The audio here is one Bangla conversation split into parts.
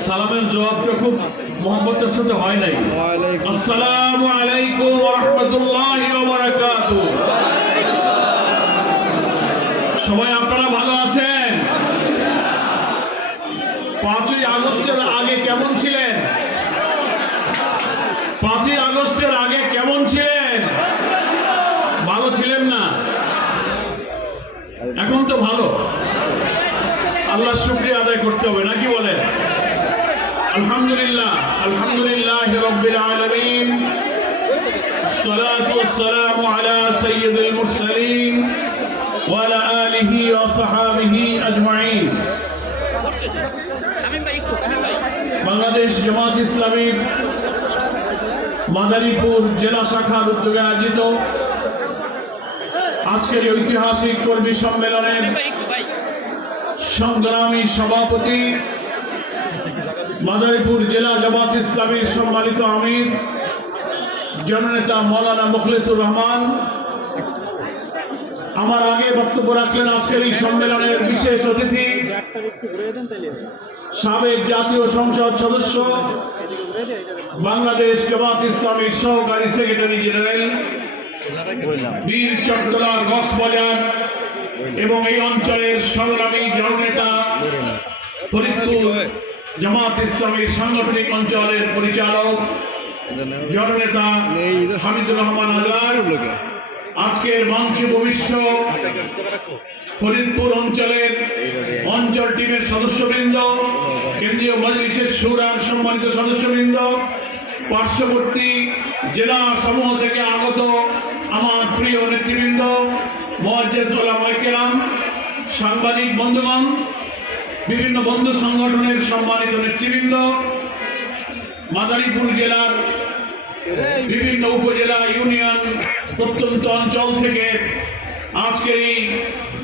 সালামের জবাবটা খুব মোহাম্মতের সাথে হয় নাই। আসসালাম আলাইকুম রাহমাতুল্লাহি। সবাই আপনারা ভালো আছেন? পাঁচই আগস্টের আগে কেমন ছিলেন পাঁচই আগস্টের আগে কেমন ছিলেন ভালো ছিলেন না এখন তো ভালো আল্লাহ শুক্রিয়া আদায় করতে হবে নাকি বলেন আলহামদুলিল্লাহ আলহামদুলিল্লাহ রব্বিল আলামিন الصلاة والسلام على سيد المرسلين وعلى آله وصحابه أجمعين বাংলাদেশ জামাত ইসলামীর মাদারীপুর জেলা শাখার উদ্যোগে আয়োজিত আজকের এই ঐতিহাসিক কর্মী সম্মেলনের সংগ্রামী সভাপতি, মাদারীপুর জেলা জামাত ইসলামীর সম্মানিত আমির, জননেতা মৌলানা মুখলিসুর রহমান। আমার আগে বক্তব্য রাখলেন আজকের এই সম্মেলনের বিশেষ অতিথি, সাবেক জাতীয় সংসদ সদস্য, বাংলাদেশ জামাত ইসলামীর সহকারী সেক্রেটারি জেনারেল, বীর চট্টগ্রাম কক্সবাজার এবং এই অঞ্চলের সংগ্রামী জননেতা, ফরিদপুর জামাত ইসলামীর সাংগঠনিক অঞ্চলের পরিচালক, জননেতা হামিদুর রহমান আজার আজকের মঞ্চে ভূমিষ্ঠ ফরিদপুর অঞ্চলের অঞ্চল টিমের সদস্যবৃন্দ, কেন্দ্রীয় মজলিসের সুরার সম্মানিত সদস্যবৃন্দ, পার্শ্ববর্তী জেলা সমূহ থেকে আগত আমার প্রিয় নেতৃবৃন্দ মোয়াজ্জেজ ওলামাইকেরাম সাংবাদিক বন্ধুগণ, বিভিন্ন বন্ধু সংগঠনের সম্মানিত নেতৃবৃন্দ, মাদারীপুর জেলার বিভিন্ন উপজেলা ইউনিয়ন প্রত্যন্ত অঞ্চল থেকে আজকের এই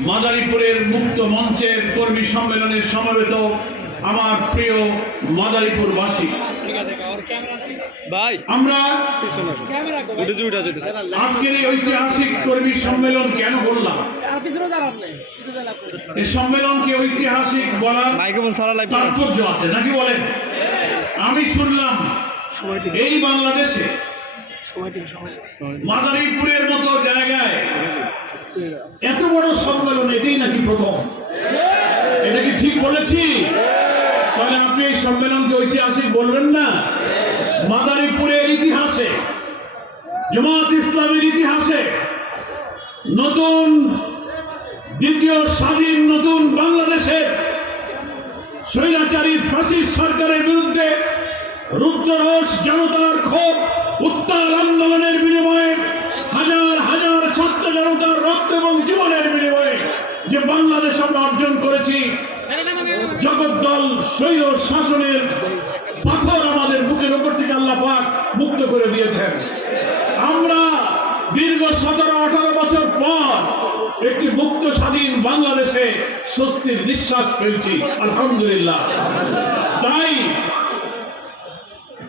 মাদারীপুরের মুক্ত মঞ্চের কর্মী সম্মেলনে সমবেত আমার প্রিয় মাদারীপুরবাসী। ভাই আমরা উঠে উঠে চলছে আজকের এই ঐতিহাসিক কর্মী সম্মেলন কেন বললাম? এই সম্মেলনকে ঐতিহাসিক বলার তাৎপর্য আছে নাকি বলেন? আমি শুনলাম এই বাংলাদেশে মাদারীপুরের মতো জায়গায় এত বড় সম্মেলন এটাই নাকি প্রথম এটা কি ঠিক বলেছি তাহলে আপনি এই সম্মেলনকে ঐতিহাসিক বলবেন না মাদারীপুরের ইতিহাসে জামাত ইসলামের ইতিহাসে নতুন দ্বিতীয় স্বাধীন নতুন বাংলাদেশের স্বৈরাচারী ফাঁসির সরকারের বিরুদ্ধে রুদ্ররোষ জনতার ক্ষোভ, উত্তাল আন্দোলনের বিনিময়ে হাজার হাজার ছাত্র জনতার রক্ত এবং জীবনের বিনিময়ে যে বাংলাদেশ আমরা অর্জন করেছি, জগদ্দল স্বৈর শাসনের পাথর আমাদের বুকের ওপর থেকে আল্লাহ পাক মুক্ত করে দিয়েছেন। দীর্ঘ সতেরো, আঠারো বছর পর একটি মুক্ত স্বাধীন বাংলাদেশে স্বস্তির নিঃশ্বাস ফেলছি। আলহামদুলিল্লাহ। তাই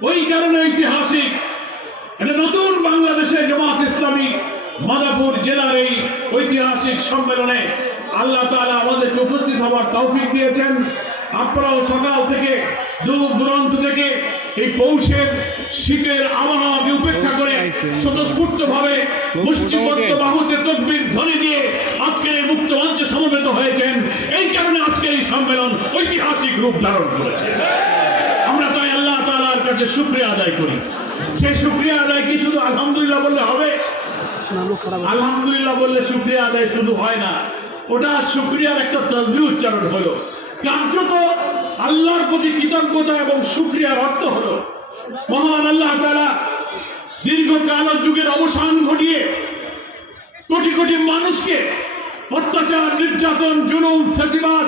ওই কারণে ঐতিহাসিক এটা নতুন বাংলাদেশে জামাত ইসলামী মাদাপুর জেলার এই ঐতিহাসিক সম্মেলনে আল্লাহ তালা আমাদেরকে উপস্থিত হওয়ার তৌফিক দিয়েছেন। আপনারাও সকাল থেকে, দূর দূরান্ত থেকে এই পৌষের শীতের আবহাওয়াকে উপেক্ষা করে স্বতঃস্ফূর্ত ভাবে মুষ্টিবদ্ধ বাহুতে তকবির ধ্বনি দিয়ে আজকের এই মুক্ত মঞ্চে সমবেত হয়েছেন। এই কারণে আজকের এই সম্মেলন ঐতিহাসিক রূপ ধারণ করেছে। আমরা তাই আল্লাহ তাআলার কাছে শুক্রিয়া আদায় করি। সেই শুক্রিয়া আদায় কি শুধু আলহামদুলিল্লাহ বললে হবে? আলহামদুলিল্লাহ বললে শুক্রিয়া আদায় শুধু হয় না। ওটা শুক্রিয়ার একটা তসবি উচ্চারণ হলো। কার্যত আল্লাহর প্রতি কৃতজ্ঞতা এবং সুক্রিয়ার অর্থ হল, মহান আল্লাহ তারা দীর্ঘকাল যুগের অবসান ঘটিয়ে কোটি কোটি মানুষকে অত্যাচার, নির্যাতন, জুলুম, ফেসিবাদ,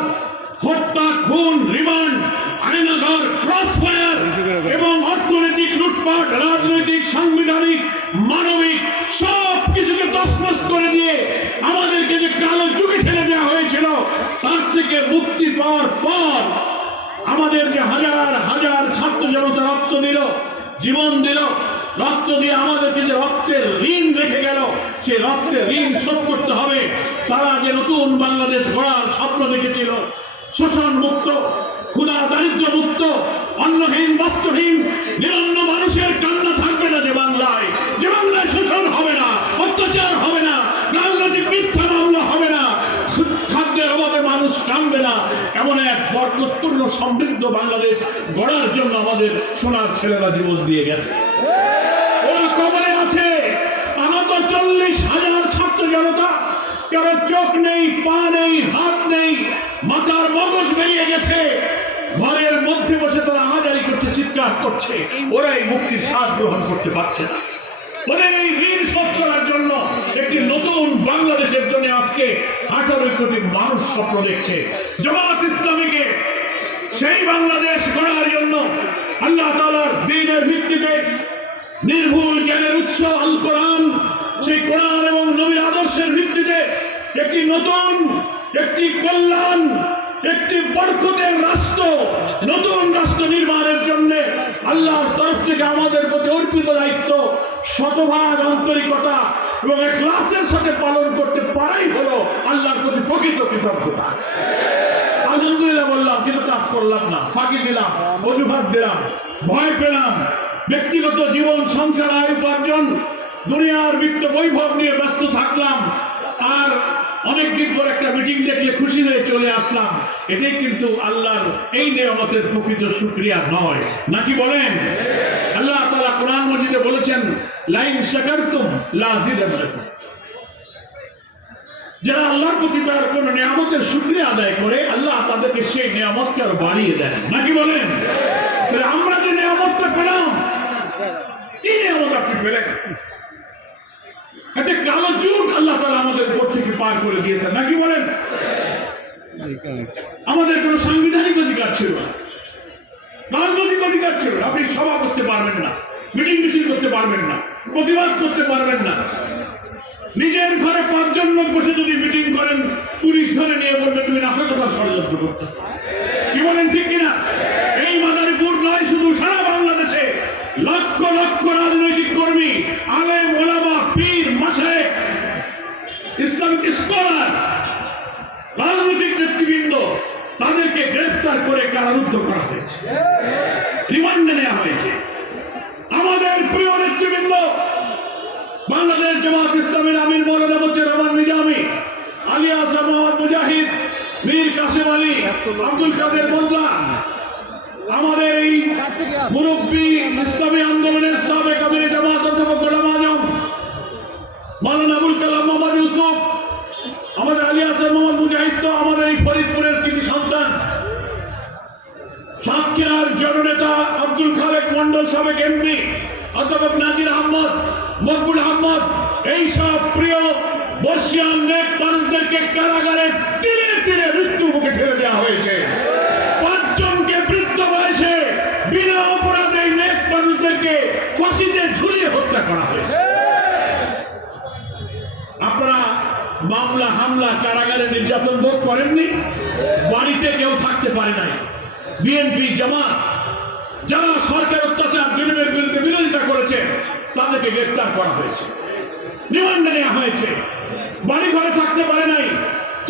হত্যা, খুন, রিমান্ড, আইনাঘর ক্রস ফায়ার এবং অর্থনৈতিক লুটপাট রাজনৈতিক সাংবিধানিক মানবিক সব কিছুকে তসমস করে দিয়ে আমাদেরকে যে কালো যুগে ঠেলে দেওয়া হয়েছিল তার থেকে মুক্তি পাওয়ার পর আমাদের যে হাজার হাজার ছাত্র জনতা রক্ত দিল জীবন দিল, রক্ত দিয়ে আমাদেরকে যে রক্তের ঋণ রেখে গেল, সে রক্তের ঋণ শোধ করতে হবে। তারা যে নতুন বাংলাদেশ গড়ার স্বপ্ন দেখেছিল, শোষণ মুক্ত, ক্ষুধা দারিদ্র মুক্ত, অন্নহীন, বস্ত্রহীন, নিরন্ন মানুষের কান্না থাকবে না যে বাংলায়। যে বাংলায় শোষণ হবে না অত্যাচার হবে না রাজনৈতিক মিথ্যা মামলা হবে না খাদ্যের অভাবে মানুষ কাঁদবে না এমন এক বরকতপূর্ণ সমৃদ্ধ বাংলাদেশ গড়ার জন্য আমাদের সোনার ছেলেরা জীবন দিয়ে গেছে। ওরা কবরে আছে। আহত চল্লিশ হাজার ছাত্র জনতা, কারও চোখ নেই, পা নেই, হাত নেই, মাথার মগজ বেরিয়ে গেছে। ঘরের মধ্যে বসে তারা হাজারি করছে, চিৎকার করছে। ওরা এই মুক্তির স্বাদ গ্রহণ করতে পারছে না। ওদের এই ঋণ শোধ করার জন্য একটি নতুন বাংলাদেশের জন্য আজকে আঠারো কোটি মানুষ স্বপ্ন দেখছে। জামাত ইসলামীকে সেই বাংলাদেশ গড়ার জন্য আল্লাহ তালার দিনের ভিত্তিতে নির্ভুল জ্ঞানের উৎস আল কোরআন, সেই কোরআন এবং নবীর আদর্শের ভিত্তিতে একটি নতুন, একটি কল্যাণ একটি বরকতের রাষ্ট্র, নতুন রাষ্ট্র নির্মাণের জন্য আল্লাহর তরফ থেকে আমাদের প্রতি অর্পিত দায়িত্ব, শতভাগ আন্তরিকতা এবং ক্লাসের সাথে পালন করতে পারাই হলো আল্লাহর প্রতি প্রকৃত কৃতজ্ঞতা। আলহামদুলিল্লাহ বললাম, কিন্তু কাজ করলাম না, ফাঁকি দিলাম, অজুহাত দিলাম, ভয় পেলাম। ব্যক্তিগত জীবন, সংসার, আয় উপার্জন, দুনিয়ার বৃত্ত বৈভব নিয়ে ব্যস্ত থাকলাম আর অনেকদিন পর একটা মিটিং দেখলে খুশি হয়ে চলে আসলাম। এটাই কিন্তু আল্লাহর এই নিয়ামতের প্রকৃত সুক্রিয়া নয়। নাকি বলেন? আল্লাহ তালা কোরআন মজিদে বলেছেন, লাইন শাকারতুম লাজিদান্নাকুম যারা আল্লাহর প্রতি তার কোন নিয়ামতের শুক্রিয়া আদায় করে, আল্লাহ তাদেরকে সেই নিয়ামতকে আরও বাড়িয়ে দেন। নাকি বলেন? আমরা যে নিয়ামতটা পেলাম, কি নিয়ামত আপনি পেলেন? একটা কালো যুগ আল্লাহ তালা আমাদের উপর থেকে পার করে দিয়েছেন। নাকি বলেন? আমাদের কোনো সাংবিধানিক অধিকার ছিল না। রাজনৈতিক অধিকার ছিল। আপনি সভা করতে পারবেন না, মিটিং মিছিল করতে পারবেন না, প্রতিবাদ করতে পারবেন না। নিজের ঘরে পাঁচজন লোক বসে যদি মিটিং করেন, পুলিশ ধরে নিয়ে বলবে, তুমি নাশকতার ষড়যন্ত্র করতেছ। কি বলেন, ঠিক কিনা? এই মাদারীপুর নয়, শুধু সারা বাংলাদেশে লক্ষ লক্ষ রাজনৈতিক কর্মী আলেম ওলামা পীর মাসায়েক ইসলামিক স্কলার, রাজনৈতিক নেতৃবৃন্দ, তাদেরকে গ্রেফতার করে কারারুদ্ধ করা হয়েছে। রিমান্ডে নেওয়া হয়েছে। আমাদের প্রিয় নেতৃবৃন্দ, বাংলাদেশ জামাত ইসলামের আমির মৌলানা রহমান নিজামি, আলী আসাদ মোহাম্মদ মুজাহিদ, মীর কাসেম আলী, আব্দুল কাদের মোল্লা, আমাদের এই মুরব্বী ইসলামী আন্দোলনের সাবেক আমির জামাত অধ্যাপক গোলাম আজম আবুল কালাম মোহাম্মদ ইউসুফ আমাদের আলী আসাদ মোহাম্মদ মুজাহিদ তো আমাদের এই ফরিদপুরের কৃতি সন্তান। সাতক্ষীরার জননেতা আব্দুল খালেক মন্ডল সাবেক এমপি, অধ্যাপক নাজির আহমদ, মকবুল আহমদ এইসব প্রিয় বর্ষিয়ান নেক মানুষদেরকে কারাগারে তীরে তীরে মৃত্যু মুখে ঠেলে দেওয়া হয়েছে পাঁচজনকে বৃদ্ধ বয়সে বিনা অপরাধে এই নেক মানুষদেরকে ফাঁসিতে ঝুলিয়ে হত্যা করা হয়েছে আপনারা মামলা হামলা কারাগারে নির্যাতন ভোগ করেননি? বাড়িতে কেউ থাকতে পারে নাই। বিএনপি জামাত, যারা সরকার অত্যাচার জুলুমের বিরুদ্ধে বিরোধিতা করেছে, তাদেরকে গ্রেফতার করা হয়েছে। রিমান্ডে নেওয়া হয়েছে। বাড়ি ঘরে থাকতে পারে নাই।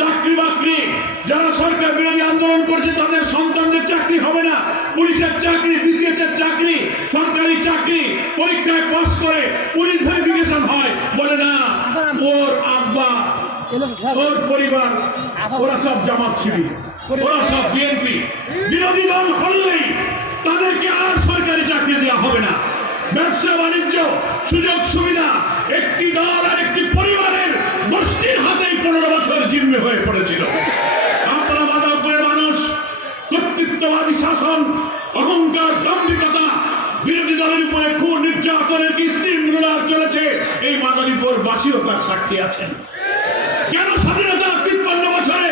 চাকরি বাকরি যারা সরকার বিরোধী আন্দোলন করছে, তাদের সন্তানদের চাকরি হবে না। পুলিশের চাকরি বিসিএস এর চাকরি, সরকারি চাকরি, পরীক্ষায় পাস করে পুলিশ ভেরিফিকেশন হয়। বলে না, ওর আব্বা ওর পরিবার ওরা সব জামাত শিবির ওরা সব বিএনপি। বিরোধী দল করলেই তাদেরকে আর সরকারি চাকরি দেওয়া হবে না। ব্যবসা বাণিজ্য সুযোগ সুবিধা একটি দল আর একটি পরিবারের গোষ্ঠীর হাতেই পনেরো বছর জিম্মে হয়ে পড়েছিল। মানুষ কর্তৃত্ববাদী শাসন অহংকার দাম্ভিকতা বিরোধী দলের উপরে খুন নির্যাতনের স্টিম রুলার চলেছে এই মাদারীপুর বাসীও তার সাক্ষী আছেন কেন স্বাধীনতা তিপ্পান্ন বছরে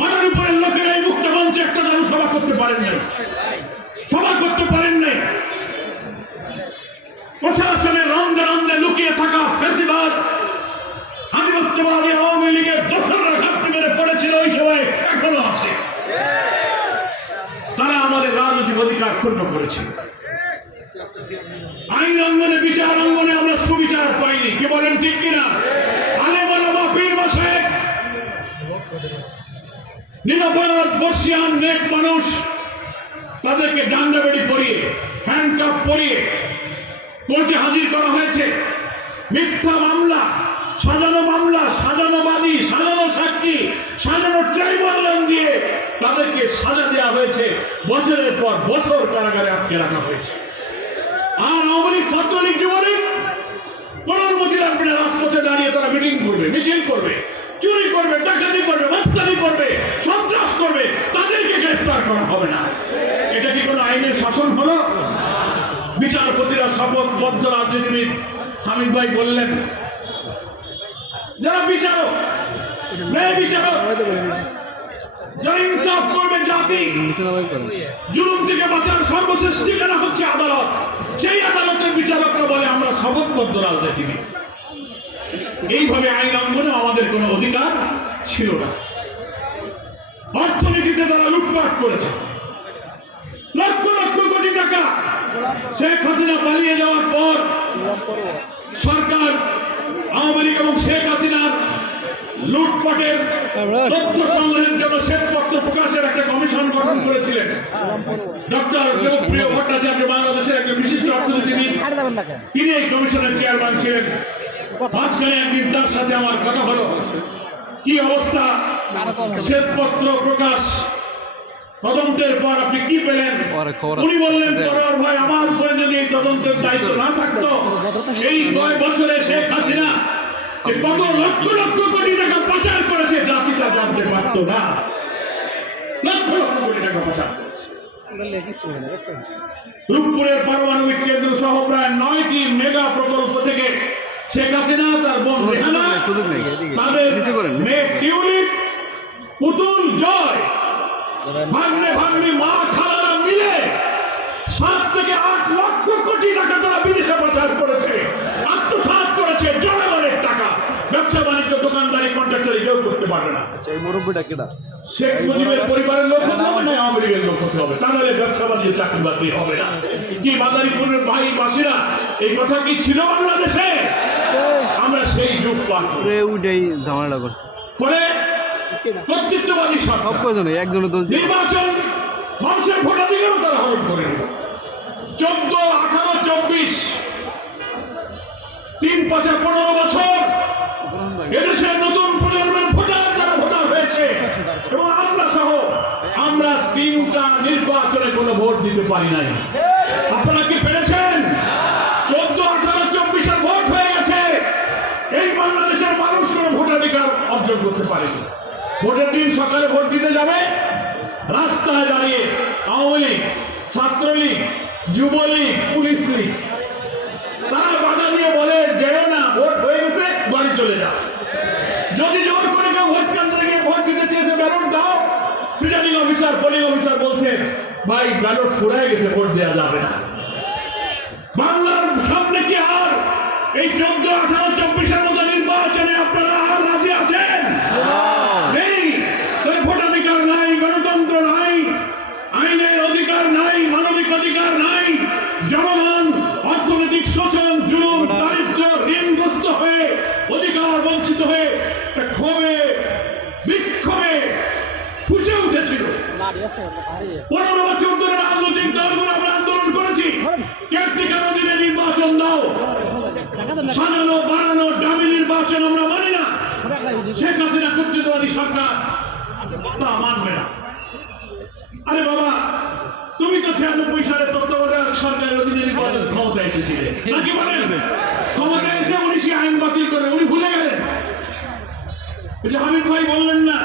মাদারীপুরের লোকেরা এই মুক্ত মঞ্চে একটা জনসভা করতে পারেন নাই। সভা করতে পারেন নাই। প্রশাসনের রন্ধে রন্ধে লুকিয়ে থাকা ফেসিবাদ, আধিপত্যবাদী আওয়ামী লীগের দোসররা ঘাটতি মেরে পড়েছিল ওই সময়, এখনও আছে। তারা আমাদের রাজনৈতিক অধিকার ক্ষুণ্ণ করেছিল আইন অঙ্গনে, বিচার অঙ্গনে আমরা সুবিচার পাইনি। কি বলেন ঠিক কিনা? আলে বলা পীর মাসায় নিরাপরাধ বর্ষিয়ান নেক মানুষ তাদেরকে ডান্ডা বেড়ি পরিয়ে হ্যান্ডকাপ পরিয়ে কোর্টে হাজির করা হয়েছে। মিথ্যা মামলা, সাজানো মামলা, সাজানো বাদী, সাজানো সাক্ষী, সাজানো ট্রাইব্যুনাল দিয়ে তাদেরকে সাজা দেওয়া হয়েছে। বছরের পর বছর কারাগারে আটকে রাখা হয়েছে। আর আওয়ামী লীগ ছাত্রলীগ যুবলীগ কোন অনুমতি লাগবে না। রাজপথে দাঁড়িয়ে তারা মিটিং করবে, মিছিল করবে। চুরি করবে, ডাকাতি করবে, মাস্তানি করবে, সন্ত্রাস করবে, তাদেরকে গ্রেফতার করা হবে না। এটা কি কোনো আইনের শাসন হলো? বিচারপতিরা শপথবদ্ধ রাজনীতিবিদ হামিদ ভাই বললেন, যারা বিচারক, ন্যায় বিচারক, যারা ইনসাফ করবে জাতি, জুলুম থেকে বাঁচার সর্বশেষ ঠিকানা হচ্ছে আদালত। সেই আদালতের বিচারকরা বলে, আমরা শপথবদ্ধ রাজনীতিবিদ। এইভাবে আইন অঙ্গনে আমাদের কোনো অধিকার ছিল না। অর্থনীতিতে তারা লুটপাট করেছে, লক্ষ লক্ষ কোটি টাকা শেখ হাসিনা পালিয়ে যাওয়ার পর সরকার, আওয়ামী লীগ এবং শেখ হাসিনার লুটপাটের তথ্য সংগ্রহের জন্য শ্বেতপত্র প্রকাশের একটা কমিশন গঠন করেছিলেন। ডক্টর দেবপ্রিয় ভট্টাচার্য বাংলাদেশের একজন বিশিষ্ট অর্থনীতিবিদ। তিনি এই কমিশনের চেয়ারম্যান ছিলেন। মাঝখানে একদিন তার সাথে আমার কথা হলো। কি অবস্থা? শ্বেতপত্র প্রকাশ। তদন্তের পর আপনি কি পেলেন? উনি বললেন। পরোয়ার ভাই আমার উপরে যদি এই তদন্তের দায়িত্ব না থাকতো এই কয় বছরে শেখ হাসিনা যে কত লক্ষ লক্ষ কোটি টাকা পাচার করেছে জাতিটা জানতে পারতো না। লক্ষ লক্ষ কোটি টাকা পাচার রূপপুরের পারমাণবিক কেন্দ্র সহ প্রায় নয়টি মেগা প্রকল্প থেকে শেখ হাসিনা তার বোন রেহানা তাদের মেয়ে টিউলিপ পুতুল জয়। ভাগ্নে ভাগ্নে মা খালারা মিলে সাত থেকে আট লক্ষ কোটি টাকা তারা বিদেশে পাচার করেছে। আত্মসাৎ করেছে জনগণের টাকা। ব্যবসা বাণিজ্য দোকানদারি কন্ট্রাক্টরি কেউ করতে পারবে না। আচ্ছা এই মুরব্বীটা কেটা শেখ মুজিবের পরিবারের লোক না আওয়ামী লীগের লোক হতে হবে? তাহলে ব্যবসা বাণিজ্য চাকরি বাকরি হবে না। কি মাদারীপুরের ভাই বাসীরা এই কথা কি ছিল বাংলাদেশে? সেই যুগ পার উইটাই ঝামেলা করছে। ফলে কর্তৃত্ববাদী সব সরকার কয়জনে একজনের দোষ নির্বাচন মানুষের ভোটাধিকারও তারা হরণ করে চোদ্দ আঠারো চব্বিশ তিন পাঁচে পনেরো বছর এদেশের নতুন প্রজন্মের ভোটার যারা ভোটার হয়েছে। এবং আমরা সহ আমরা তিনটা নির্বাচনে কোনো ভোট দিতে পারি নাই। রাস্তায় দাঁড়িয়ে আওয়ামী লীগ, ছাত্রলীগ, যুবলীগ, পুলিশ লীগ, তারা বাধা দিয়ে বলে যেও না, ভোট হয়ে গেছে, বাড়ি চলে যাও। যদি জোর করে কেউ ভোট কেন্দ্রে গিয়ে ভোট দিতে চেয়েছে ব্যালট দাও। রিটার্নিং অফিসার পোলিং অফিসার বলছে, ভাই ব্যালট ফুরাই গেছে, ভোট দেওয়া যাবে না। বাংলার সামনে কি আর এই চোদ্দ, আঠারো চব্বিশের মতো নির্বাচনে আপনারা আর রাজি আছেন নেই তাহলে ভোটাধিকার নাই গণতন্ত্র নাই আইনের অধিকার নাই মানবিক অধিকার নাই জনগণ অর্থনৈতিক শোষণ জুলুম দারিদ্র ঋণগ্রস্ত হয়ে অধিকার বঞ্চিত হয়ে একটা ক্ষোভে বিক্ষোভে ফুসে উঠেছিল পনেরো বছর ধরে রাজনৈতিক দলগুলো আমরা আন্দোলন করেছি। কেয়ারটেকার অধীনে নির্বাচন দাও। সাজানো বানানো দামি নির্বাচন আমরা মানি না। শেখ হাসিনা কর্তৃত্ববাদী সরকার তা মানবে না। আরে বাবা তুমি তো ছিয়ানব্বই সালে তত্ত্বাবধায়ক সরকারের অধীনে নির্বাচন ক্ষমতা এসেছিলে। নাকি বলেন? ক্ষমতা এসে উনি সে আইন বাতিল করে উনি ভুলে গেলেন। এটা হামিদ ভাই বললেন না।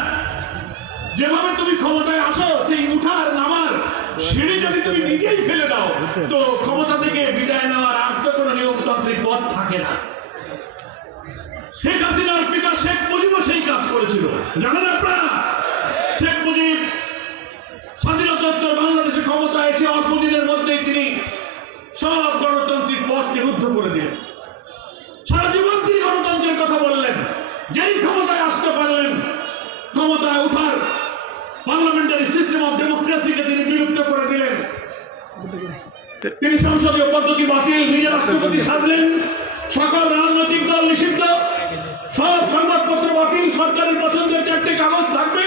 যেভাবে তুমি ক্ষমতায় আসো, সেই উঠার নামার সিঁড়ি যদি তুমি নিজেই ফেলে দাও, তো ক্ষমতা থেকে বিদায় নেওয়ার আর তো কোনো নিয়মতান্ত্রিক পথ থাকে না। শেখ হাসিনার পিতা শেখ মুজিবও সেই কাজ করেছিল। জানেন আপনারা? শেখ মুজিব স্বাধীনতোত্তর বাংলাদেশে ক্ষমতা এসে অল্প দিনের মধ্যেই তিনি সব গণতান্ত্রিক পথকে রুদ্ধ করে দিলেন। সারা জীবন তিনি গণতন্ত্রের কথা বললেন। যেই ক্ষমতায় আসতে পারলেন ক্ষমতায় উঠার পার্লামেন্টারি সিস্টেম অফ ডেমোক্রেসিকে তিনি বিলুপ্ত করে দিলেন। তিনি সংসদীয় পদ্ধতি বাতিল নিজে রাষ্ট্রপতি সাজলেন। সকল রাজনৈতিক দল নিষিদ্ধ। সব সংবাদপত্র বাতিল। সরকারের পছন্দের চারটে কাগজ থাকবে।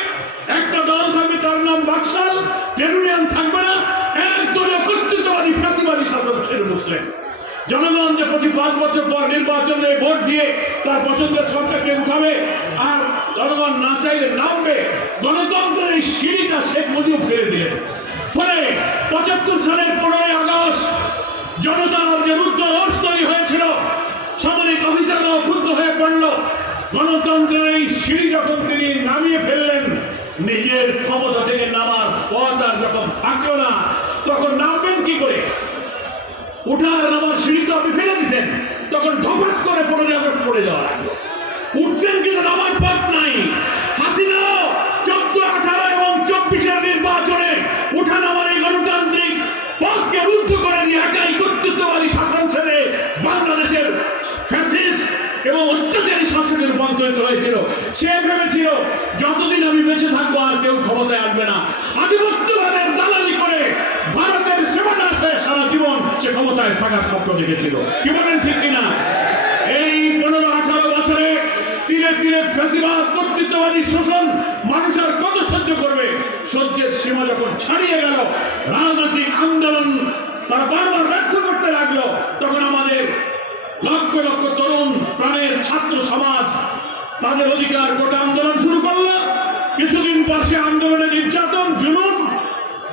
একটা দল থাকবে, তার নাম বাকশাল। টেনুরিয়ান থাকবে না। এক দলীয় কর্তৃত্ববাদী ফাঁকিবাদী শাসক ছেড়ে বসলেন। জনগণ যে প্রতি পাঁচ বছর পর নির্বাচনে ভোট দিয়ে তার পছন্দের সরকারকে উঠাবে, আর জনগণ না চাইলে নামবে। গণতন্ত্রের এই সিঁড়িটা শেখ মুজিব ফেলে দিলেন। ফলে পঁচাত্তর সালের পনেরোই আগস্ট জনতার যে রুদ্র রোষ তৈরি হয়েছিল। সামরিক অফিসাররাও ক্ষুব্ধ হয়ে পড়ল। গণতন্ত্রের এই সিঁড়ি যখন তিনি নামিয়ে ফেললেন। নিজের ক্ষমতা থেকে নামার পথ আর যখন থাকল না, তখন নামবেন কি করে? উঠার নামার সিঁড়ি তো আপনি ফেলে দিচ্ছেন তখন ধপাস করে পড়ে যাবে পড়ে যাওয়া লাগল। উঠছেন কিন্তু নামার পথ নাই। হাসিনা চোদ্দ, আঠারো এবং চব্বিশের নির্বাচনে উঠা নামার এই গণতান্ত্রিক পথকে রুদ্ধ করে দিয়ে একাই কর্তৃত্ববাদী শাসন ছেড়ে বাংলাদেশের ফ্যাসিস্ট এবং অত্যাচারী শাসনে রূপান্তরিত হয়েছিল সে ভেবেছিল, যতদিন আমি বেঁচে থাকব আর কেউ ক্ষমতায় আসবে না। আধিপত্যবাদের দালালি করে ভারতের সেবাদাস সারা জীবন সে ক্ষমতায় থাকার স্বপ্ন দেখেছিল। কি বলেন ঠিক কিনা এই পনেরো আঠারো বছরে তিলে তিলে ফ্যাসিবাদ কর্তৃত্ববাদী শোষণ মানুষ আর কত সহ্য করবে? সহ্যের সীমা যখন ছাড়িয়ে গেল, রাজনৈতিক আন্দোলন তারা বারবার ব্যর্থ করতে লাগল। তখন আমাদের লক্ষ লক্ষ তরুণ প্রাণের ছাত্র সমাজ তাদের অধিকার গোটা আন্দোলন শুরু করল। কিছুদিন পর সে আন্দোলনে নির্যাতন, জুলুম,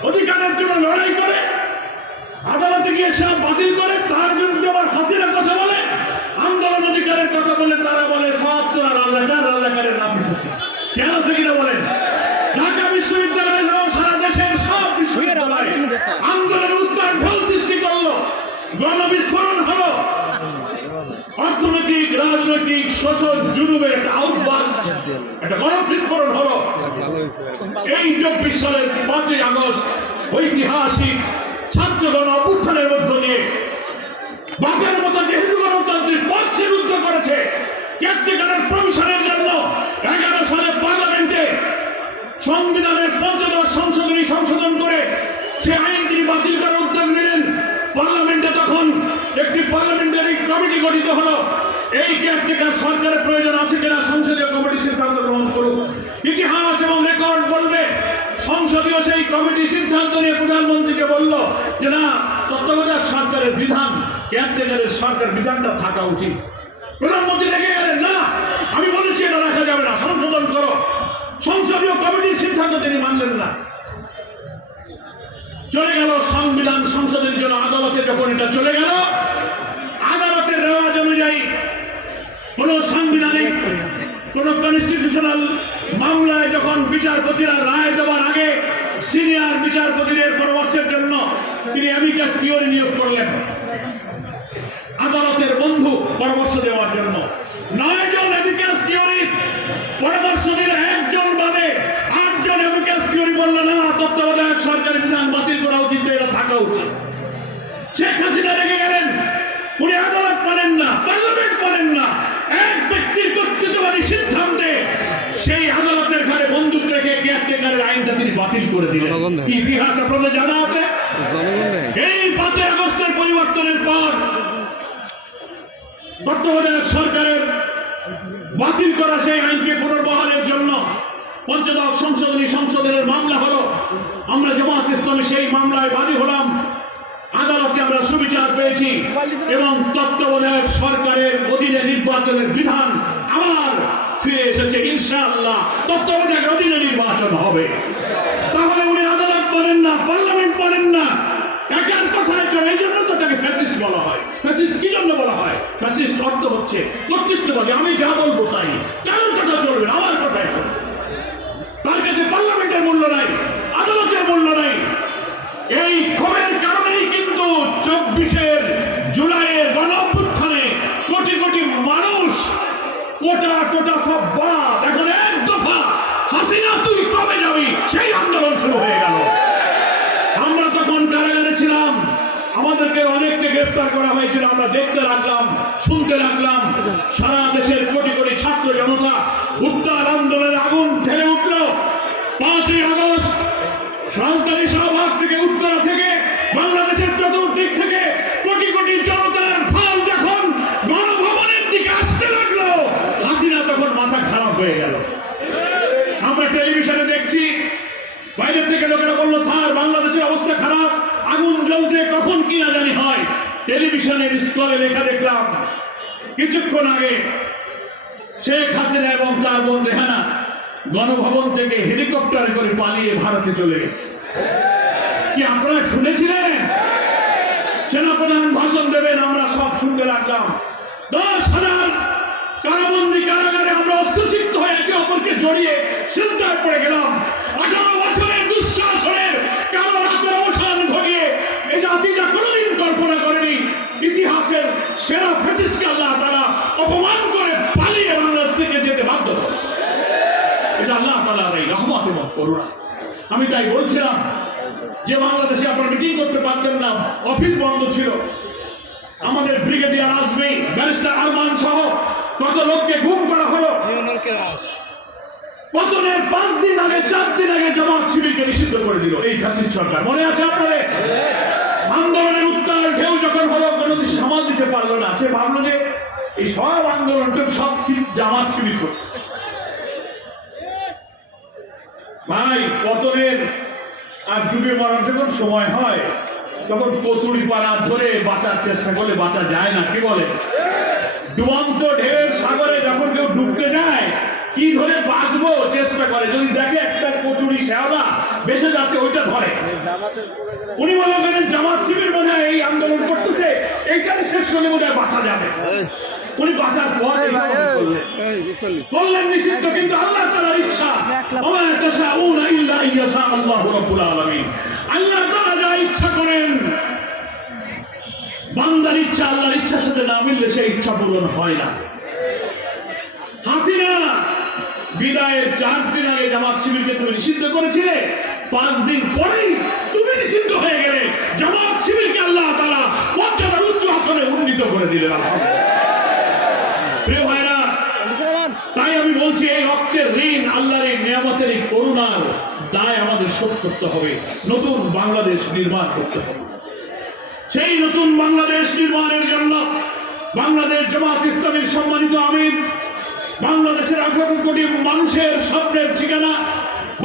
অধিকারের জন্য লড়াই করে, আদালতে গিয়ে সে বাতিল করে, তার বিরুদ্ধে আবার হাসিনা কথা বলে। আন্দোলন অধিকারের কথা বলে তারা বলে, সব তোরা রাজাকার রাজাকারের পুতি কেন আছে কিনা বলেন? ঢাকা বিশ্ববিদ্যালয় সহ সারা দেশের সব বিশ্ববিদ্যালয় আন্দোলনের উত্তান ঢল সৃষ্টি করল। গণবিস্ফোরণ হলো। অর্থনৈতিক, রাজনৈতিক, শোষণ, জুলুমের একটা আউটবাস একটা গণবিস্ফোরণ হলো। এই চব্বিশ সালের পাঁচই আগস্ট ঐতিহাসিক ছাত্রগণ অভ্যুত্থানের মধ্য দিয়ে বাপের মতো যেহেতু গণতান্ত্রিক পথ সে রুদ্ধ করেছে কেয়ারটেকারের প্রমিশনের জন্য এগারো সালে পার্লামেন্টে সংবিধানের পঞ্চদশ সংশোধনী সংশোধন করে সে আইন তিনি বাতিল করার উদ্যোগ নিলেন। পার্লামেন্টে তখন একটি পার্লামেন্টারি কমিটি গঠিত হলো। এই কেয়ারটেকার সরকারের প্রয়োজন আছে কিনা সংসদীয় কমিটি সিদ্ধান্ত গ্রহণ করুক। ইতিহাস এবং রেকর্ড বলবে, সংসদীয় সেই কমিটি সিদ্ধান্ত নিয়ে প্রধানমন্ত্রীকে বলল যে না তত্ত্বাবধায়ক সরকারের বিধান কেয়ারটেকারের সরকার বিধানটা থাকা উচিত। প্রধানমন্ত্রী রেখে গেলেন, না, আমি বলেছি এটা রাখা যাবে না, সংশোধন করো। সংসদীয় কমিটির সিদ্ধান্ত তিনি মানলেন না। চলে গেল সংবিধান সংসদের জন্য আদালতে যখন এটা চলে গেল আদালতের রেওয়াজ অনুযায়ী কোন সাংবিধানিক কোন কনস্টিটিউশনাল মামলায় যখন বিচারপতিরা রায় দেওয়ার আগে সিনিয়র বিচারপতিদের পরামর্শের জন্য তিনি অ্যামিকাস কিওরি নিয়োগ করলেন। আদালতের বন্ধু পরামর্শ দেওয়ার জন্য। নয় জন অ্যামিকাস কিওরি পরামর্শ দিলে, একজন বাদে আটজন অ্যামিকাস কিওরি বলল, না, তত্ত্বাবধায়ক সরকারি বিধান বাতিল করা উচিত এটা থাকা উচিত। শেখ হাসিনা রেগে গেলেন। উনি আদালত মানেন না, পার্লামেন্ট মানেন না। এক ব্যক্তির কর্তৃত্ববাদী সিদ্ধান্তে সেই আদালতের ঘরে বন্দুক রেখে কেয়ারটেকারের আইনটা তিনি বাতিল করে দিলেন। ইতিহাস আপনাদের জানা আছে? এই পাঁচই আগস্টের পরিবর্তনের পর তত্ত্বাবধায়ক সরকারের বাতিল করা সেই আইনকে পুনর্বহালের জন্য পঞ্চদশ সংশোধনী সংশোধনের মামলা হলো। আমরা জামাত ইসলামী সেই মামলায় বাদী হলাম। আদালতে আমরা সুবিচার পেয়েছি এবং তত্ত্বাবধায়ক সরকারের অধীনে নির্বাচনের বিধান ফিরে এসেছে, ইনশাআল্লাহ। তত্ত্বাবধায়ক অধীনে নির্বাচন হবে। তাহলে উনি আদালত বলেন না, পার্লামেন্ট বলেন না। একার কথায় চলে, এই জন্য তো তাকে ফ্যাসিস্ট বলা হয়। ফ্যাসিস্ট কি জন্য বলা হয়? ফ্যাসিস্ট অর্থ হচ্ছে কর্তৃত্ববাদী, আমি যা বলব তাই। কারোর কথা চলবে আমার কথায় চলবে। তার কাছে পার্লামেন্টের গ্রেফতার করা হয়েছিল, আমরা দেখতে লাগলাম, শুনতে লাগলাম। সারা দেশের কোটি কোটি ছাত্র জনতা উত্তাল আন্দোলনের আগুন ঢেলে উঠল। পাঁচই আগস্ট রাজধানী শাহবাগ থেকে, উত্তরা থেকে, বাংলাদেশের চতুর্দিক থেকে কোটি কোটি জনতার ফল যখন গণভবনের দিকে আসতে লাগল, হাসিনা তখন মাথা খারাপ হয়ে গেল। আমরা টেলিভিশনে দেখছি বাইরে থেকে লোকেরা বলল, স্যার, বাংলাদেশের অবস্থা খারাপ, আগুন জ্বলছে কখন কিনা জানি হয়? টেলিভিশনের স্কলে লেখা দেখলাম, কিছুক্ষণ আগে শেখ হাসিনা এবং তার বোন রেহানা গণভবন থেকে হেলিকপ্টারে করে পালিয়ে ভারতে চলে গেছে। কি আপনারা শুনেছিলেন? সেনাপ্রধান ভাষণ দেবেন, আমরা সব শুনতে লাগলাম। দশ হাজার কারাবন্দি কারাগারে আমরা অস্ত্রসিদ্ধ হয়ে একে অপরকে জড়িয়ে চিন্তায় পড়ে গেলাম। আঠারো বছরের সেরা ফ্যাসিস্টকে আল্লাহ তারা অপমান করে পালিয়ে বাংলাদেশ থেকে যেতে বাধ্য এটা আল্লাহ তালার এই রহমত এবং করুণা। আমি তাই বলছিলাম যে বাংলাদেশে আপনারা মিটিং করতে পারতেন না অফিস বন্ধ ছিল। আমাদের ব্রিগেডিয়ার আজমি ব্যারিস্টার আরমান সহ কত লোককে গুম করা হলো। পতনের পাঁচ দিন আগে চার দিন আগে জামাত শিবিরকে নিষিদ্ধ করে দিল এই ফ্যাসিস্ট সরকার। মনে আছে আপনাদের? আন্দোলনের উত্তাল ঢেউ যখন হলো কোনো কিছু সামাল দিতে পারল না। সে ভাবলো যে এই সব আন্দোলনটা সব জামাত শিবির করতেছে। ভাই, পতনের আর ডুবে মরার যখন সময় হয়, তখন কচুরি পাড়া ধরে বাঁচার চেষ্টা করলে বাঁচা যায় না, কি বলে? ডুবন্ত ঢেউ সাগরে যখন কেউ ডুবতে যায় কি ধরে বাঁচবো চেষ্টা করে? যদি দেখে একটা কচুরি শ্যাওলা বেসে যাচ্ছে ওইটা ধরে। উনি মনে করেন জামাত শিবির মনে হয় এই আন্দোলন করতেছে এইখানে শেষ করলে বোধ হয় বাঁচা যাবে। উনি বাঁচার পর বললেন। বললেন নিষিদ্ধ কিন্তু আল্লাহ ইচ্ছা। আল্লাহু রাব্বুল আলামিন। আল্লাহ তাআলা যা ইচ্ছা করেন বান্দার ইচ্ছা আল্লাহর ইচ্ছার সাথে না মিললে সেই ইচ্ছা পূরণ হয় না। হাসিনা বিদায়ের চার দিন আগে জামাত শিবিরকে তুমি নিষিদ্ধ করেছিলে। পাঁচ দিন পরেই তুমি নিষিদ্ধ হয়ে গেলে জামাত শিবিরকে আল্লাহ তাআলা মর্যাদার উচ্চ আসনে উন্নীত করে দিলেন। প্রিয় তাই আমি বলছি, এই রক্তের ঋণ, আল্লাহর এই নিয়ামতের এই করুণার দায় আমাদের শোধ করতে হবে। নতুন বাংলাদেশ নির্মাণ করতে হবে। সেই নতুন বাংলাদেশ নির্মাণের জন্য বাংলাদেশ জামাত ইসলামের সম্মানিত আমির বাংলাদেশের আঠারো কোটি মানুষের স্বপ্নের ঠিকানা,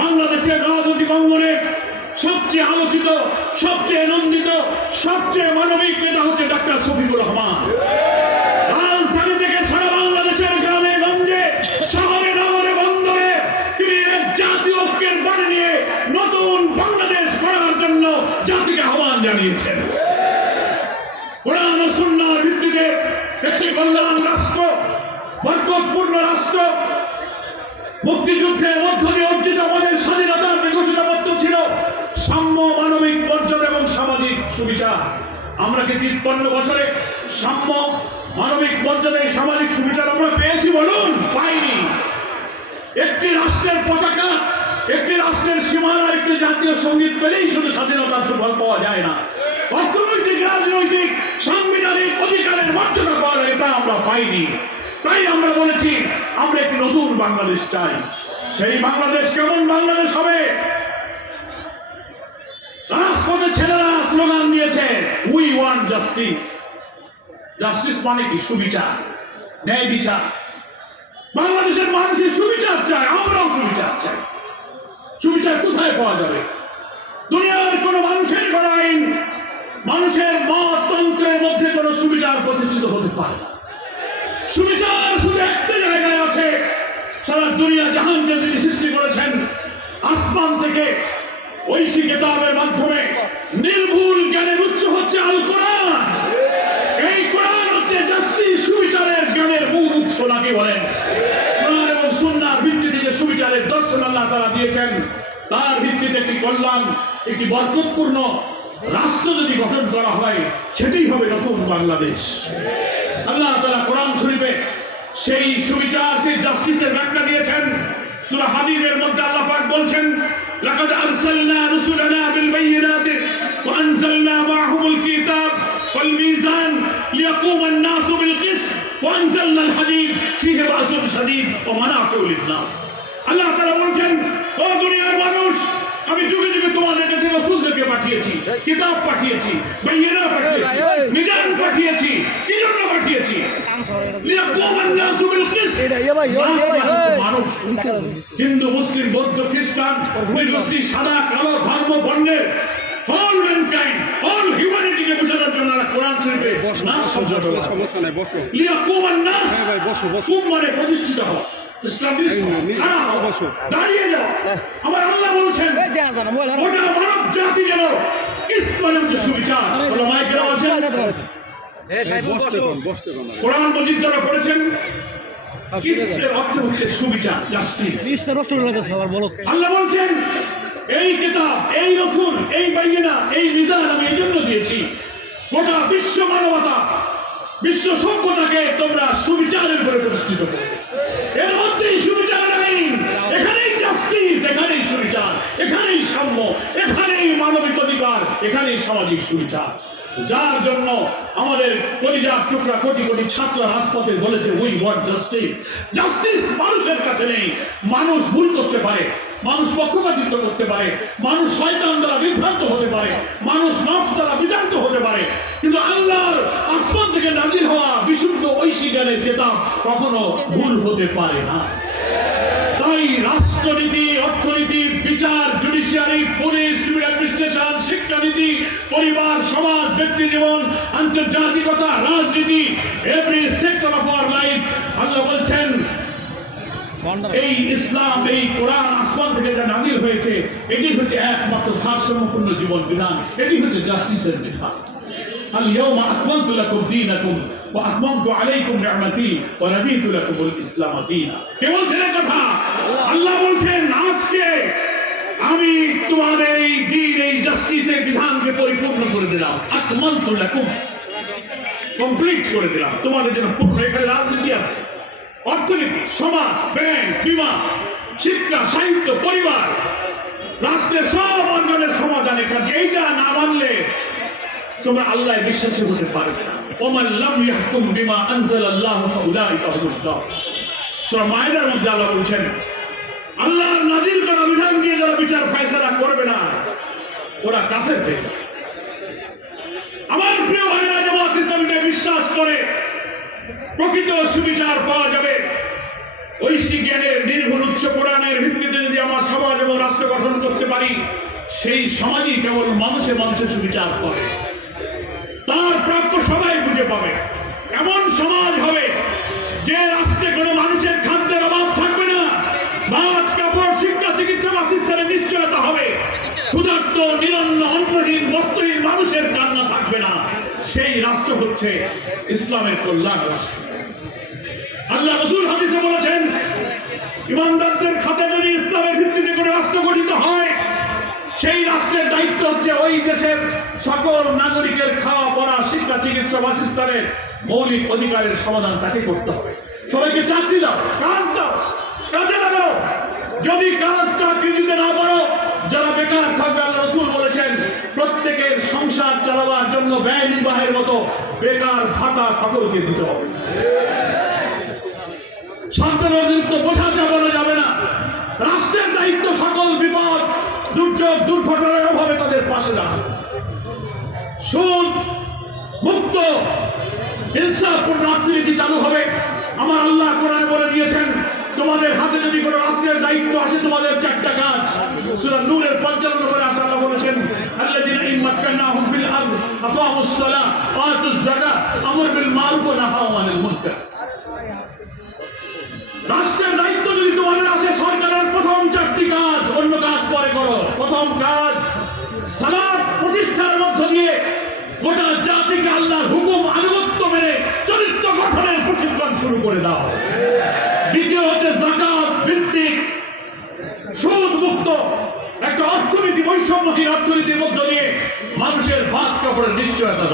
বাংলাদেশের রাজনৈতিক অঙ্গনে সবচেয়ে আলোচিত, সবচেয়ে নন্দিত, সবচেয়ে মানবিক নেতা হচ্ছে ডাক্তার শফিকুর রহমান। রাজধানী থেকে সারা বাংলাদেশের গ্রামে, গঞ্জে, শহরে, নগরে, বন্দরে তিনি এক জাতীয় ঐক্যের বাণী নিয়ে নতুন বাংলাদেশ গড়ার জন্য জাতিকে আহ্বান জানিয়েছেন কোরআন ও সুন্নাহর ভিত্তিতে একটি কল্যাণ রাষ্ট্র বরকতপূর্ণ রাষ্ট্র। মুক্তিযুদ্ধের মধ্য দিয়ে অর্জিত আমাদের স্বাধীনতার যে ছিল সাম্য মানবিক মর্যাদা এবং সামাজিক সুবিচার। আমরা কি তিপ্পান্ন বছরে সাম্য মানবিক মর্যাদায় সামাজিক সুবিচার আমরা পেয়েছি বলুন? পাইনি। একটি রাষ্ট্রের পতাকা, একটি রাষ্ট্রের সীমানা, একটি জাতীয় সংগীত পেলেই শুধু স্বাধীনতার সুফল পাওয়া যায় না। অর্থনৈতিক, রাজনৈতিক, সাংবিধানিক অধিকারের মর্যাদা পাওয়া যায় তা আমরা পাইনি। তাই আমরা বলেছি, আমরা একটি নতুন বাংলাদেশ চাই। সেই বাংলাদেশ কেমন বাংলাদেশ হবে? রাজপথে ছেলেরা স্লোগান দিয়েছে উই ওয়ান্ট জাস্টিস জাস্টিস মানে কি? সুবিচার। ন্যায় বিচার। বাংলাদেশের মানুষের সুবিচার চায় আমরাও সুবিচার চাই। সুবিচার কোথায় পাওয়া যাবে? দুনিয়ার কোন মানুষের কোন আইন, মানুষের মত তন্ত্রের মধ্যে কোনো সুবিচার প্রতিষ্ঠিত হতে পারে না। সুবিচার শুধু একটা জায়গায় আছে। সারা দুনিয়া জাহানকে যিনি সৃষ্টি করেছেন। আসমান থেকে ঐশী কেতাবের মাধ্যমে। নির্ভুল জ্ঞানের উৎস হচ্ছে আল কোরআন। এই কোরআন হচ্ছে জাস্টিস সুবিচারের জ্ঞানের মূল উৎস, নাকি বলেন? কোরআন এবং সুন্নার ভিত্তিতে যে সুবিচারের দর্শন আল্লাহ তারা দিয়েছেন, তার ভিত্তিতে একটি কল্যাণ, একটি বরকতপূর্ণ রাষ্ট্র যদি গঠন করা হয়, সেটাই হবে নতুন বাংলাদেশ। আল্লাহ তালা কোরআন শরীফে সেই সুবিচার সেই জাস্টিসের ব্যাখ্যা দিয়েছেন সুরা হাদিদের মধ্যে আল্লাহ পাক বলছেন লাকাদ আরসালনা রুসুলানা বিল বাইয়িনাতি ওয়া আনজালনা মা'হুমুল কিতাব ওয়াল মিজান লিয়াকুম আন-নাস বিল কিসত ওয়া আনজালনা আল হাদিদ ফীহি বা'সুন শাদীদ ওয়া মানাফিউ লিন-নাস আল্লাহ তাআলা বলছেন ও দুনিয়ার মানুষ কিতাব পাঠিয়েছি বাইয়েনা পাঠিয়েছি মিজান পাঠিয়েছি কি জন্য পাঠিয়েছি হিন্দু মুসলিম বৌদ্ধ খ্রিস্টান গোষ্ঠী সাদা কালো ধর্ম বর্ণের অল ম্যানকাইন্ড অল হিউম্যানিটিকে বোঝানোর জন্য আল্লাহ কোরআন শরীফে নাস শব্দ বসো ব্যবহার করেছেন। সমস্যা নাই বসো লিয়াকুমান নাস। হ্যাঁ ভাই, বসো, বসো। কুম মানে প্রতিষ্ঠিত। দাঁড়িয়ে যাও। আমার আল্লাহ বলছেন ওটা মানব জাতি যেন সুবিচার কোরআন মজিদ যারা পড়েছেন অর্থ হচ্ছে সুবিচার জাস্টিস আল্লাহ বলছেন এই কিতাব এই রসুল এই বাইনা এই মিজান আমি এই জন্য দিয়েছি। গোটা বিশ্ব মানবতা বিশ্ব সভ্যতাকে তোমরা সুবিচারের উপরে প্রতিষ্ঠিত করবে এর মধ্যেই সুবিচার নাই এখানেই জাস্টিস এখানেই সুবিচার এখানেই সাম্য এখানেই মানবিক অধিকার এখানেই সামাজিক যার জন্য আমাদের টুকরা কোটি কোটি ছাত্র বলেছে উই ওয়ান্ট জাস্টিস জাস্টিস মানুষের কাছে নেই। মানুষ ভুল করতে পারে, মানুষ পক্ষপাতিত্ব করতে পারে, মানুষ শয়তান দ্বারা বিভ্রান্ত হতে পারে, মানুষ মাফ দ্বারা বিভ্রান্ত হতে পারে। কিন্তু আল্লাহর আসমান থেকে নাজিল হওয়া বিশুদ্ধ ঐশী জ্ঞানের কেতাব কখনো ভুল হতে পারে না। তাই রাষ্ট্রনীতি, অর্থনীতি বিচার জুডিশিয়ারি পুলিশ সিভিল অ্যাডমিনিস্ট্রেশন শিক্ষানীতি পরিবার সমাজ ব্যক্তি জীবন আন্তর্জাতিকতা রাজনীতি every sector of our life আল্লাহ বলছেন এই ইসলাম এই কোরআন আসমান থেকে যা নাজিল হয়েছে এটি হচ্ছে একমাত্র ভারসাম্যপূর্ণ জীবন বিধান এটি হচ্ছে জাস্টিসের বিধান اليوم أكملت لكم دينكم وأتممت عليكم نعمتي ورضيت لكم الإسلام دينا কে বলছেন এই কথা আল্লাহ বলছেন আজকে আমি তোমাদের এই দিন, এই জাস্টিসের বিধানকে পরিপূর্ণ করে দিলাম। আকমান্ত লাকুম। কমপ্লিট করে দিলাম। তোমাদের জন্য পূর্ণ। এখানে রাজনীতি আছে। অর্থনীতি, সমাজ, ব্যাংক বিমা শিক্ষা, সাহিত্য, পরিবার, রাষ্ট্রের সব অঙ্গনের সমাধানের কাজে এইটা না মানলে তোমরা আল্লাহ বিশ্বাসী হতে পারবে ওমান লাম ইয়াহকুম বিমা আনজালাল্লাহু ফাউলাইকা হুমুল মায়েদার মধ্যে আল্লাহ বলছেন আল্লাহর নাজিল করা বিধান দিয়ে যারা বিচার ফয়সালা করবে না, ওরা কাফের হয়ে যাবে। আমার প্রিয় ভাইরা, জামাত ইসলামীকে বিশ্বাস করে প্রকৃত সুবিচার পাওয়া যাবে। ঐশী জ্ঞানের নির্ভুল উচ্চ কোরআনের ভিত্তিতে যদি আমার সমাজ এবং রাষ্ট্র গঠন করতে পারি, সেই সমাজই কেবল মানুষে মানুষের সুবিচার করে। তার প্রাপ্য সবাই বুঝে পাবে। এমন সমাজ হবে যে রাষ্ট্রে কোনো মানুষের খাদ্যের অভাব থাকবে না ভাত কাপড় শিক্ষা চিকিৎসা বাসস্থানের নিশ্চয়তা হবে ক্ষুধার্ত নিরন্ন অন্নহীন বস্ত্রহীন মানুষের কান্না থাকবে না সেই রাষ্ট্র হচ্ছে ইসলামের কল্যাণ রাষ্ট্র। আল্লাহ রসুল হাদিসে বলেছেন, ইমানদারদের খাতে যদি ইসলামের ভিত্তিতে কোনো রাষ্ট্র গঠিত হয়, সেই রাষ্ট্রের দায়িত্ব হচ্ছে ওই দেশের সকল নাগরিকের খাওয়া, পড়া, শিক্ষা, চিকিৎসা, বাসস্থানের মৌলিক অধিকারের সমাধান তাকে করতে হবে। সবাইকে চাকরি দাও, কাজ দাও, কাজে লাগাও। যদি কাজ চাকরি না পারো, যারা বেকার থাকবে, আল্লাহ রসুল বলেছেন প্রত্যেকের সংসার চালাবার জন্য ব্যয় নির্বাহের মতো বেকার ভাতা সকলকে দিতে হবে। সন্তান অতিরিক্ত বোঝা চাপানো যাবে না। রাষ্ট্রের দায়িত্ব সকল বিপদ, দুর্যোগ, দুর্ঘটনার অভাবে তাদের পাশে দাঁড়ানো। সুদ, মুক্ত, হিংসাপূর্ণ অর্থনীতি চালু হবে। আমার আল্লাহ কোরআনে বলে দিয়েছেন তোমাদের হাতে যদি কোনো রাষ্ট্রের দায়িত্ব আসে, তোমাদের চারটা কাজ সূরা নূরের 55 নম্বরে আল্লাহ বলেছেন ফিল আমর বিল মারুফ ওয়া আনিল মুনকার। রাষ্ট্রের দায়িত্ব যদি তোমাদের আসে, সরকারের প্রথম চারটি কাজ, অন্য কাজ পরে করো। প্রথম কাজ, সালাদ প্রতিষ্ঠার মধ্য দিয়ে গোটা জাতিকে আল্লাহর হুকুম আনুগত্য মেনে শুরু করে দাও। দ্বিতীয় হচ্ছে জাকাত ভিত্তিক সুদ মুক্ত একটা অর্থনীতি, বৈষম্যহীন অর্থনীতির মধ্য দিয়ে মানুষের ভাত কাপড়ের নিশ্চয়তা